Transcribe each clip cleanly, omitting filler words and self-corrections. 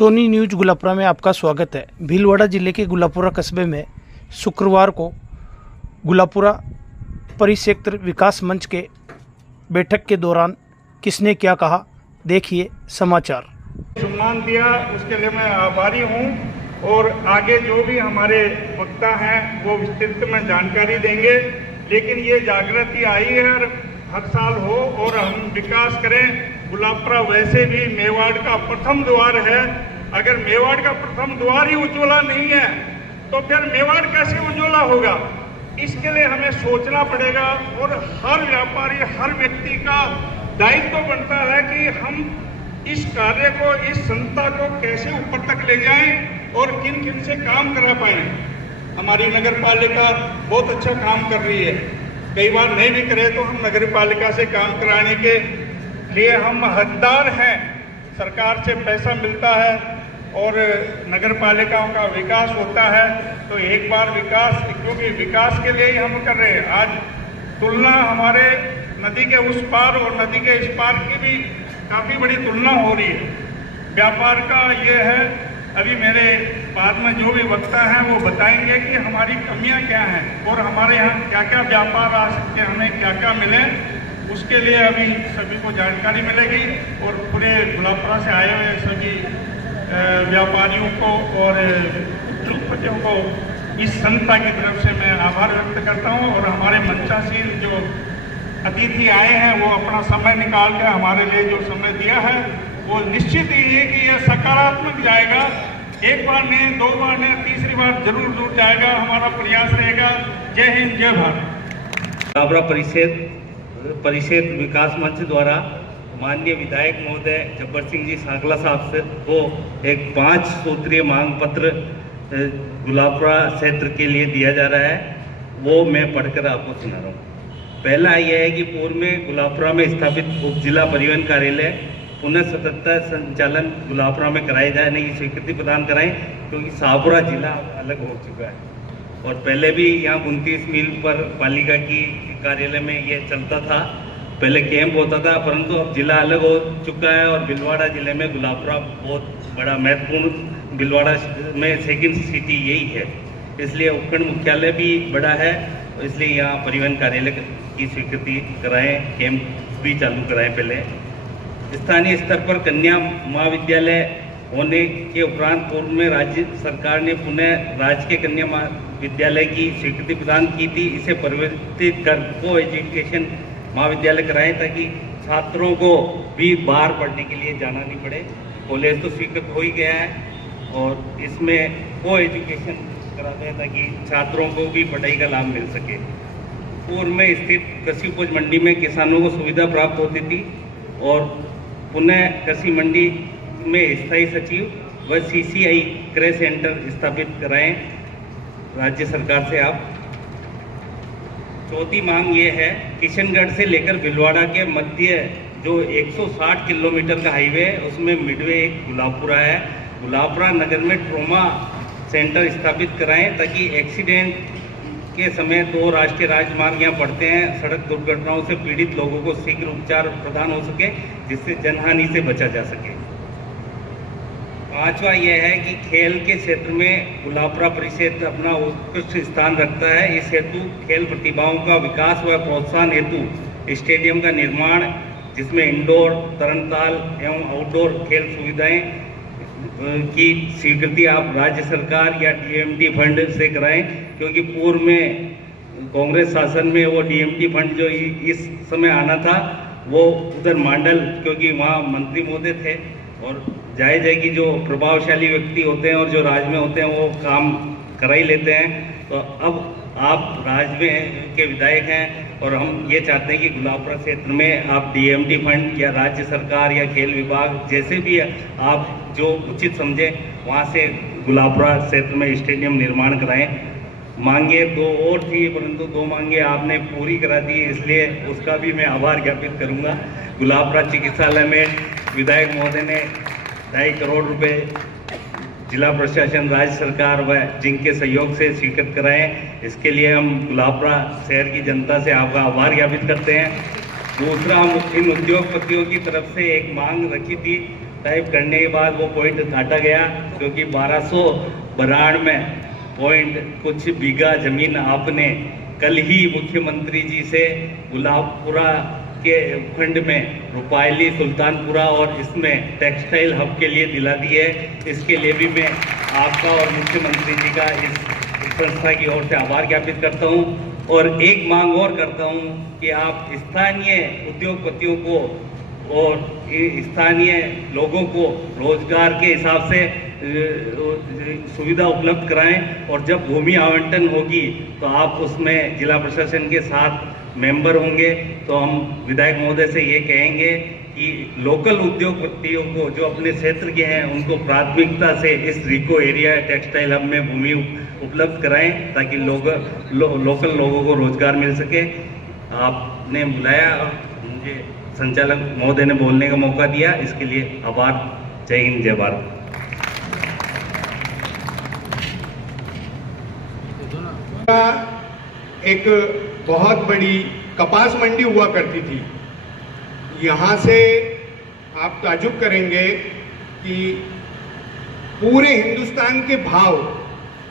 Soni news गुलापुरा में आपका स्वागत है। भीलवाड़ा जिले के गुलापुरा कस्बे में शुक्रवार को गुलापुरा परिक्षेत्र विकास मंच के बैठक के दौरान किसने क्या कहा, देखिए समाचार। सम्मान दिया उसके लिए मैं आभारी हूं और आगे जो भी हमारे वक्ता हैं वो विस्तृत में जानकारी देंगे। लेकिन ये जागृति आई है हर साल हो और हम विकास करें। गुलापुरा वैसे भी मेवाड़ का प्रथम द्वार है। अगर मेवाड़ का प्रथम द्वार ही उज्ज्वला नहीं है तो फिर मेवाड़ कैसे उज्ज्वला होगा? इसके लिए हमें सोचना पड़ेगा और हर व्यापारी, हर व्यक्ति का दायित्व बनता है कि हम इस कार्य को, इस संस्था को कैसे ऊपर तक ले जाएं और किन किन से काम करा पाएं। हमारी नगर पालिका बहुत अच्छा काम कर रही है। कई बार नहीं भी करे तो हम नगर पालिका से काम कराने के लिए हम हकदार हैं। सरकार से पैसा मिलता है और नगर पालिकाओं का विकास होता है। तो एक बार विकास, क्योंकि विकास के लिए ही हम कर रहे हैं। आज तुलना हमारे नदी के उस पार और नदी के इस पार की भी काफ़ी बड़ी तुलना हो रही है। व्यापार का ये है, अभी मेरे बाद में जो भी वक्ता हैं वो बताएंगे कि हमारी कमियां क्या हैं और हमारे यहाँ क्या क्या व्यापार आ सकते हैं, हमें क्या क्या मिले। उसके लिए अभी सभी को जानकारी मिलेगी और पूरे गुलापुरा से आए हुए सभी व्यापारियों को और उद्योगपतियों को इस संस्था की तरफ से मैं आभार व्यक्त करता हूँ। और हमारे मंचासीन जो अतिथि आए हैं वो अपना समय निकाल कर हमारे लिए जो समय दिया है वो निश्चित ही है कि यह सकारात्मक जाएगा। एक बार नहीं, दो बार नहीं, तीसरी बार जरूर जाएगा। हमारा प्रयास रहेगा। जय हिंद, जय भारत। गुलापुरा परिक्षेत्र विकास मंच द्वारा माननीय विधायक महोदय जब्बर सिंह जी सांकला साहब से को एक 5 सूत्रीय मांग पत्र गुलापुरा क्षेत्र के लिए दिया जा रहा है। वो मैं पढ़कर आपको सुना रहा हूँ। पहला यह है कि पूर्व में गुलापुरा में स्थापित उप जिला परिवहन कार्यालय पुनः सततता संचालन गुलापुरा में कराए जाने की स्वीकृति प्रदान कराएं, क्योंकि शाहपुरा जिला अलग हो चुका है और पहले भी यहाँ 29 मील पर पालिका की कार्यालय में ये चलता था। पहले कैंप होता था, परंतु अब जिला अलग हो चुका है और भीलवाड़ा जिले में गुलापुरा बहुत बड़ा महत्वपूर्ण, भीलवाड़ा में सेकंड सिटी यही है, इसलिए उपखंड मुख्यालय भी बड़ा है। इसलिए यहाँ परिवहन कार्यालय की स्वीकृति कराएं, कैंप भी चालू कराएं। पहले स्थानीय स्तर पर कन्या महाविद्यालय होने के उपरांत पूर्व में राज्य सरकार ने पुनः राजकीय कन्या महाविद्यालय की स्वीकृति प्रदान की थी। इसे परिवर्तित कर को एजुकेशन महाविद्यालय कराएं ताकि छात्रों को भी बाहर पढ़ने के लिए जाना नहीं पड़े। कॉलेज तो स्वीकृत हो ही गया है और इसमें को एजुकेशन कराते हैं ताकि छात्रों को भी पढ़ाई का लाभ मिल सके। पूर्व में स्थित कृषि उपज मंडी में किसानों को सुविधा प्राप्त होती थी और पुनः कृषि मंडी में स्थायी सचिव व CCI क्रय सेंटर स्थापित कराएं राज्य सरकार से आप। चौथी मांग ये है, किशनगढ़ से लेकर भीलवाड़ा के मध्य जो 160 किलोमीटर का हाईवे है उसमें मिडवे एक गुलापुरा है। गुलापुरा नगर में ट्रॉमा सेंटर स्थापित कराएं ताकि एक्सीडेंट के समय 2 राष्ट्रीय राजमार्ग यहाँ पड़ते हैं। सड़क दुर्घटनाओं से पीड़ित लोगों को शीघ्र उपचार प्रदान हो सके, जिससे जनहानि से बचा जा सके। 5वां यह है कि खेल के क्षेत्र में गुलापुरा परिक्षेत्र अपना उत्कृष्ट स्थान रखता है। इस हेतु खेल प्रतिभाओं का विकास व प्रोत्साहन हेतु स्टेडियम का निर्माण, जिसमें इंडोर, तरणताल एवं आउटडोर खेल सुविधाएं की स्वीकृति आप राज्य सरकार या DMT फंड से कराएं, क्योंकि पूर्व में कांग्रेस शासन में वो DMT फंड जो इस समय आना था वो उधर मांडल, क्योंकि वहाँ मंत्री महोदय थे और जायज़ है कि जो प्रभावशाली व्यक्ति होते हैं और जो राज में होते हैं वो काम करा ही लेते हैं। तो अब आप राज में के विधायक हैं और हम ये चाहते हैं कि गुलापुरा क्षेत्र में आप DMT फंड या राज्य सरकार या खेल विभाग जैसे भी आप जो उचित समझें वहाँ से गुलापुरा क्षेत्र में स्टेडियम निर्माण कराएं। मांगे 2 और थी, परंतु 2 मांगे आपने पूरी करा दी, इसलिए उसका भी मैं आभार ज्ञापित करूँगा। गुलापुरा चिकित्सालय में विधायक महोदय ने 2.5 करोड़ रुपए जिला प्रशासन, राज्य सरकार व जिनके सहयोग से स्वीकृत कराएं। इसके लिए हम गुलापुरा शहर की जनता से आपका आभार ज्ञापित करते हैं। दूसरा, हम इन उद्योगपतियों की तरफ से एक मांग रखी थी टाइप करने के बाद वो पॉइंट काटा गया, क्योंकि 1292 पॉइंट कुछ बीघा जमीन आपने कल ही मुख्यमंत्री जी से गुलाबपुरा के फंड में रुपायली, सुल्तानपुरा और इसमें टेक्सटाइल हब के लिए दिला दी है। इसके लिए भी मैं आपका और मुख्यमंत्री जी का इस संस्था की ओर से आभार ज्ञापित करता हूं। और एक मांग और करता हूं कि आप स्थानीय उद्योगपतियों को और स्थानीय लोगों को रोजगार के हिसाब से सुविधा उपलब्ध कराएं, और जब भूमि आवंटन होगी तो आप उसमें जिला प्रशासन के साथ मेंबर होंगे। तो हम विधायक महोदय से ये कहेंगे कि लोकल उद्योगपतियों को जो अपने क्षेत्र के हैं उनको प्राथमिकता से इस रिको एरिया टेक्सटाइल हब में भूमि उपलब्ध कराएं, ताकि लोकल लोगों को रोजगार मिल सके। आपने बुलाया, मुझे संचालक महोदय ने बोलने का मौका दिया, इसके लिए आभार। जय हिंद, जय भारत। एक बहुत बड़ी कपास मंडी हुआ करती थी। यहाँ से आप ताजुब करेंगे कि पूरे हिंदुस्तान के भाव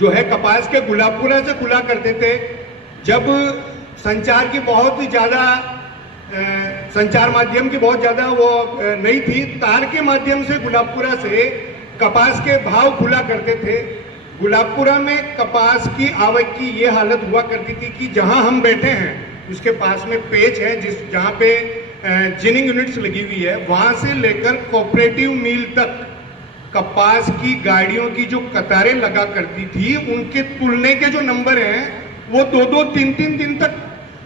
जो है कपास के गुलाबपुरा से खुला करते थे। जब संचार की बहुत ज़्यादा संचार माध्यम की बहुत ज़्यादा वो नहीं थी, तार के माध्यम से गुलाबपुरा से कपास के भाव खुला करते थे। गुलाबपुरा में कपास की आवक की ये हालत हुआ करती थी कि जहां हम बैठे हैं उसके पास में पेच है, जहां पे जिनिंग यूनिट्स लगी हुई है, वहां से लेकर कोऑपरेटिव मिल तक कपास की गाड़ियों की जो कतारें लगा करती थी, उनके तुलने के जो नंबर हैं वो 2-2, 3-3 दिन तक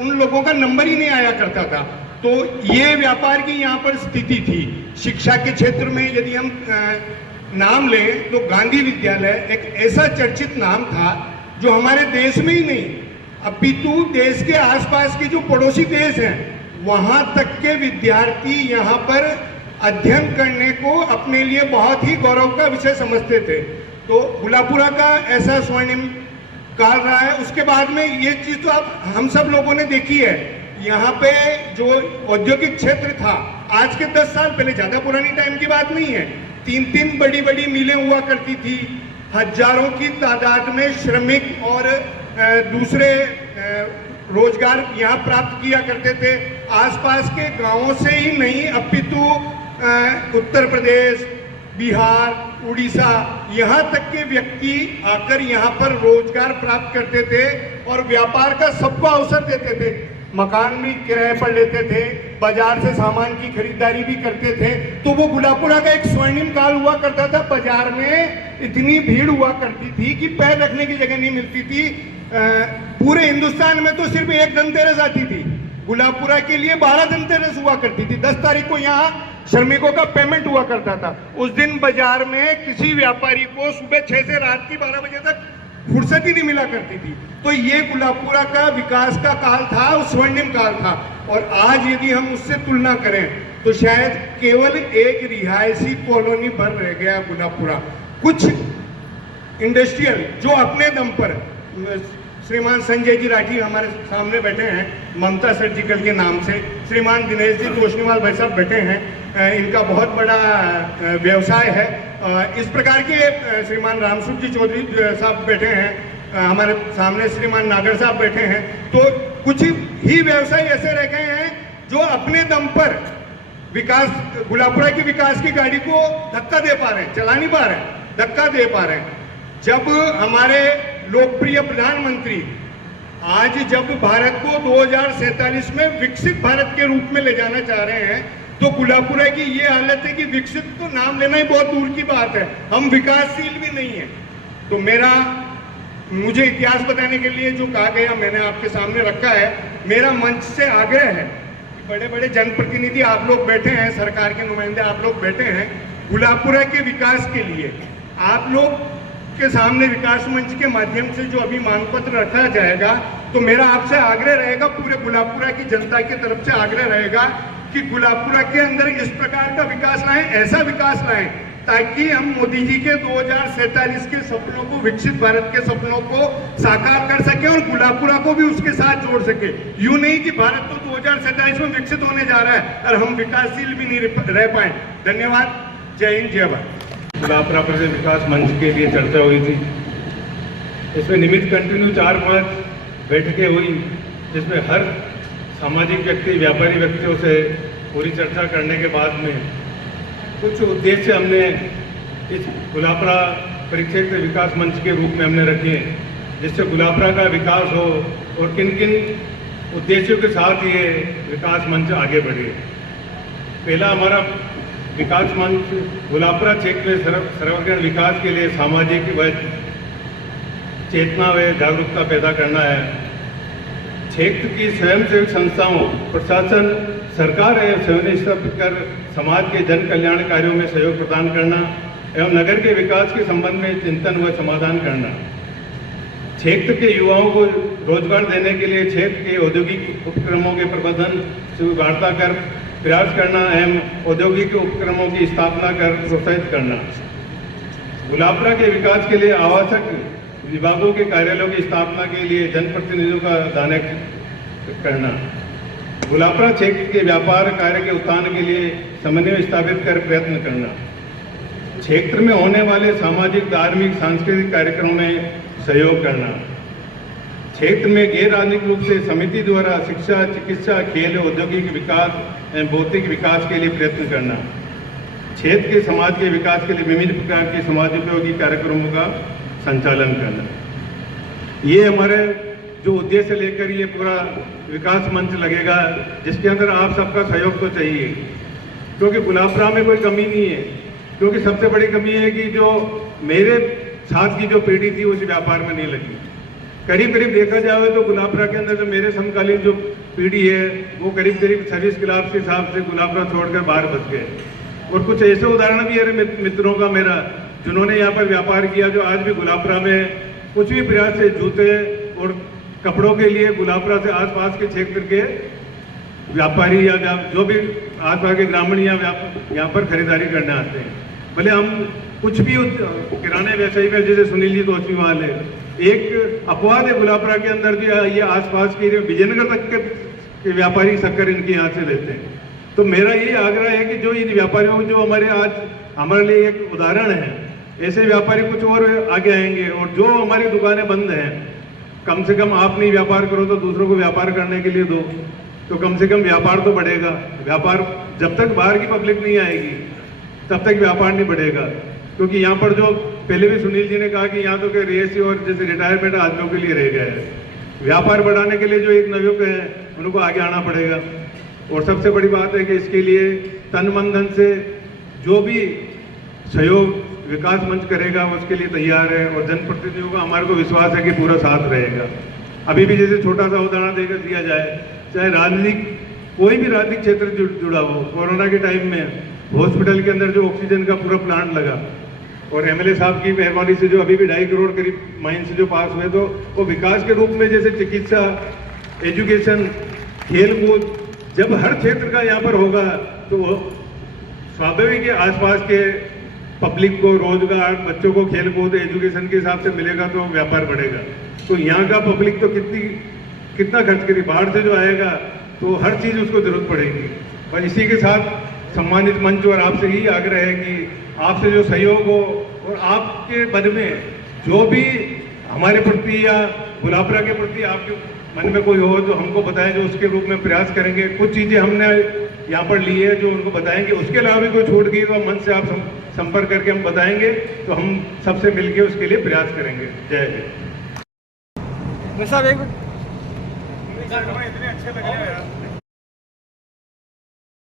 उन लोगों का नंबर ही नहीं आया करता था। तो ये व्यापार की यहाँ पर स्थिति थी। शिक्षा के क्षेत्र में यदि हम नाम लें तो गांधी विद्यालय एक ऐसा चर्चित नाम था जो हमारे देश में ही नहीं अपितु देश के आसपास के जो पड़ोसी देश हैं वहां तक के विद्यार्थी यहाँ पर अध्ययन करने को अपने लिए बहुत ही गौरव का विषय समझते थे। तो गुलाबपुरा का ऐसा स्वर्णिम काल रहा है। उसके बाद में ये चीज तो आप हम सब लोगों ने देखी है। यहाँ पे जो औद्योगिक क्षेत्र था आज के 10 साल पहले, ज्यादा पुरानी टाइम की बात नहीं है, 3-3 बड़ी बड़ी मिलें हुआ करती थी। हजारों की तादाद में श्रमिक और दूसरे रोजगार यहाँ प्राप्त किया करते थे। आसपास के गांवों से ही नहीं अपितु उत्तर प्रदेश, बिहार, उड़ीसा, यहाँ तक के व्यक्ति आकर यहाँ पर रोजगार प्राप्त करते थे और व्यापार का सबको अवसर देते थे। मकान भी किराए पर लेते थे, बाजार से सामान की खरीदारी भी करते थे। तो वो गुलाबपुरा का एक स्वर्णिम काल हुआ करता था। बाजार में इतनी भीड़ हुआ करती थी कि पैर रखने की जगह नहीं मिलती थी। पूरे हिंदुस्तान में तो सिर्फ एक धनतेरस आती थी, गुलाबपुरा के लिए 12 धनतेरस हुआ करती थी। 10 तारीख को यहाँ श्रमिकों का पेमेंट हुआ करता था। उस दिन बाजार में किसी व्यापारी को सुबह 6 से रात की 12 बजे तक फुर्सत ही नहीं मिला करती थी। तो ये गुलाबपुरा का विकास का काल था, स्वर्णिम काल था। और आज यदि हम उससे तुलना करें तो शायद केवल एक रिहायशी कॉलोनी भर रह गया गुलाबपुरा। कुछ इंडस्ट्रियल जो अपने दम पर, श्रीमान संजय जी राठी हमारे सामने बैठे हैं, ममता सर्जिकल के नाम से, श्रीमान दिनेश जी तोशनीवाल भाई साहब बैठे हैं, इनका बहुत बड़ा व्यवसाय है। इस प्रकार के श्रीमान रामसूर जी चौधरी साहब बैठे हैं, हमारे सामने श्रीमान नागर साहब बैठे हैं। तो कुछ ही व्यवसाय ऐसे रह गए हैं जो अपने दम पर विकास, गुलाबपुरा के विकास की गाड़ी को धक्का दे पा रहे हैं, चला नहीं पा रहे हैं, धक्का दे पा रहे हैं। जब हमारे लोकप्रिय प्रधानमंत्री आज जब भारत को 2047 में विकसित भारत के रूप में ले जाना चाह रहे हैं, तो गुलाबपुरा की ये हालत है कि विकसित तो नाम लेना ही बहुत दूर की बात है, हम विकासशील भी नहीं है। तो मुझे इतिहास बताने के लिए जो कहा गया मैंने आपके सामने रखा है। मेरा मंच से आग्रह है कि बड़े बड़े जनप्रतिनिधि आप लोग बैठे हैं, सरकार के नुमाइंदे आप लोग बैठे हैं, गुलाबपुरा के विकास के लिए आप लोग के सामने विकास मंच के माध्यम से जो अभी मांग पत्र रखा जाएगा, तो मेरा आपसे आग्रह रहेगा, पूरे गुलाबपुरा की जनता की तरफ से आग्रह रहेगा कि गुलाबपुरा के अंदर इस प्रकार का विकास लाएं, ऐसा विकास लाएं ताकि हम मोदी जी के 2047 के सपनों को, विकसित भारत के सपनों को साकार कर सके और गुलाबपुरा को भी उसके साथ जोड़ सके। यूं नहीं कि भारत तो 2047 में विकसित होने जा रहा है और हम विकासशील भी नहीं रह पाए। धन्यवाद। जय हिंद, जय भारत। गुलाबपुरा परिषद विकास मंच के लिए चर्चा हुई थी। इसमें नियमित कंटिन्यू 4-5 बैठकें हुई, जिसमें हर सामाजिक व्यक्ति, व्यापारी व्यक्तियों से पूरी चर्चा करने के बाद में कुछ उद्देश्य हमने इस गुलाबपुरा परिक्षेत्र विकास मंच के रूप में हमने रखे, जिससे गुलाबपुरा का विकास हो और किन किन उद्देश्यों के साथ ये विकास मंच आगे बढ़े। पहला हमारा विकास मंच गुलाबपुरा क्षेत्र में सर्वग्राही विकास के लिए सामाजिक व चेतना व जागरूकता पैदा करना है। क्षेत्र की स्वयंसेवी संस्थाओं, प्रशासन, सरकार एवं स्वयं स्थापित कर समाज के जन कल्याण कार्यों में सहयोग प्रदान करना एवं नगर के विकास के संबंध में चिंतन व समाधान करना। क्षेत्र के युवाओं को रोजगार देने के लिए क्षेत्र के औद्योगिक उपक्रमों के प्रबंधन से वार्ता कर प्रयास करना एवं औद्योगिक उपक्रमों की स्थापना कर प्रोत्साहित करना। गुलाबपुरा के विकास के लिए आवश्यक विभागों के कार्यालयों की स्थापना के लिए जनप्रतिनिधियों का दान करना। गुलाबपुरा क्षेत्र के व्यापार कार्य के उत्थान के लिए समन्वय स्थापित कर प्रयत्न करना। क्षेत्र में होने वाले सामाजिक, धार्मिक, सांस्कृतिक कार्यक्रमों में सहयोग करना। क्षेत्र में गैर राजनीतिक रूप से समिति द्वारा शिक्षा, चिकित्सा, खेल, औद्योगिक विकास एवं भौतिक विकास के लिए प्रयत्न करना। क्षेत्र के समाज के विकास के लिए विभिन्न प्रकार के समाजोपयोगी कार्यक्रमों का संचालन करना। ये हमारे जो उद्देश्य लेकर ये पूरा विकास मंच लगेगा, जिसके अंदर आप सबका सहयोग तो चाहिए, क्योंकि गुलाबपुरा में कोई कमी नहीं है। क्योंकि सबसे बड़ी कमी है कि जो मेरे साथ की जो पीढ़ी थी उस व्यापार में नहीं लगी। करीब करीब देखा जाए तो गुलाबपुरा के अंदर जो मेरे समकालीन जो पीढ़ी है वो करीब करीब सर्विस क्लास के हिसाब से गुलाबपुरा छोड़कर बाहर बच गए। और कुछ ऐसे उदाहरण भी है मित्रों का मेरा, जिन्होंने यहाँ पर व्यापार किया, जो आज भी गुलाबपुरा में कुछ भी प्रयास से जूते और कपड़ों के लिए गुलाबपुरा से आसपास के क्षेत्र के व्यापारी या जो भी आसपास के ग्रामीण यहाँ पर खरीदारी करने आते हैं। भले हम कुछ भी किराने व्यवसायी में, जैसे सुनील जी तोशीवाल है, एक अपवाद है गुलाबपुरा के अंदर भी ये आसपास के विजयनगर तक के व्यापारी शक्कर इनके यहाँ से लेते हैं। तो मेरा ये आग्रह है कि जो इन व्यापारियों जो हमारे आज हमारे लिए एक उदाहरण है, ऐसे व्यापारी कुछ और आगे आएंगे। और जो हमारी दुकानें बंद हैं, कम से कम आप नहीं व्यापार करो तो दूसरों को व्यापार करने के लिए दो, तो कम से कम व्यापार तो बढ़ेगा। व्यापार जब तक बाहर की पब्लिक नहीं आएगी तब तक व्यापार नहीं बढ़ेगा। क्योंकि यहाँ पर जो पहले भी सुनील जी ने कहा कि यहाँ तो क्या रिएसी और जैसे रिटायरमेंट आदमियों के लिए रह गया है। व्यापार बढ़ाने के लिए जो एक नवयुवक है उनको आगे आना पड़ेगा। और सबसे बड़ी बात है कि इसके लिए तन मन धन से जो भी सहयोग विकास मंच करेगा उसके लिए तैयार है। और जनप्रतिनिधियों का हमारे को विश्वास है कि पूरा साथ रहेगा। अभी भी जैसे छोटा सा उदाहरण देकर दिया जाए, चाहे राजनीतिक कोई भी राजनीतिक क्षेत्र जुड़ा हो, कोरोना के टाइम में हॉस्पिटल के अंदर जो ऑक्सीजन का पूरा प्लांट लगा और एमएलए साहब की मेहरबानी से जो अभी भी 2.5 करोड़ करीब माइन से जो पास हुए, तो वो विकास के रूप में जैसे चिकित्सा, एजुकेशन, खेलकूद, जब हर क्षेत्र का यहाँ पर होगा तो स्वाभाविक है आसपास के पब्लिक को रोजगार, बच्चों को खेलकूद, एजुकेशन के हिसाब से मिलेगा तो व्यापार बढ़ेगा। तो यहाँ का पब्लिक तो कितना खर्च करेगी, बाहर से जो आएगा तो हर चीज़ उसको जरूरत पड़ेगी। और इसी के साथ सम्मानित मंच और आपसे यही आग्रह है कि आपसे जो सहयोग हो और आपके मन में जो भी हमारे प्रति या गुलाबपुरा के प्रति आपके मन में कोई हो तो हमको बताएं, जो उसके रूप में प्रयास करेंगे। कुछ चीज़ें हमने यहाँ पर ली है जो उनको बताएंगे, उसके अलावा भी कोई छूट गई तो मन से आप संपर्क करके हम बताएंगे, तो हम सबसे मिलकर उसके लिए प्रयास करेंगे। जय हिंद। साहब एक इतने अच्छे लग रहे हैं यार।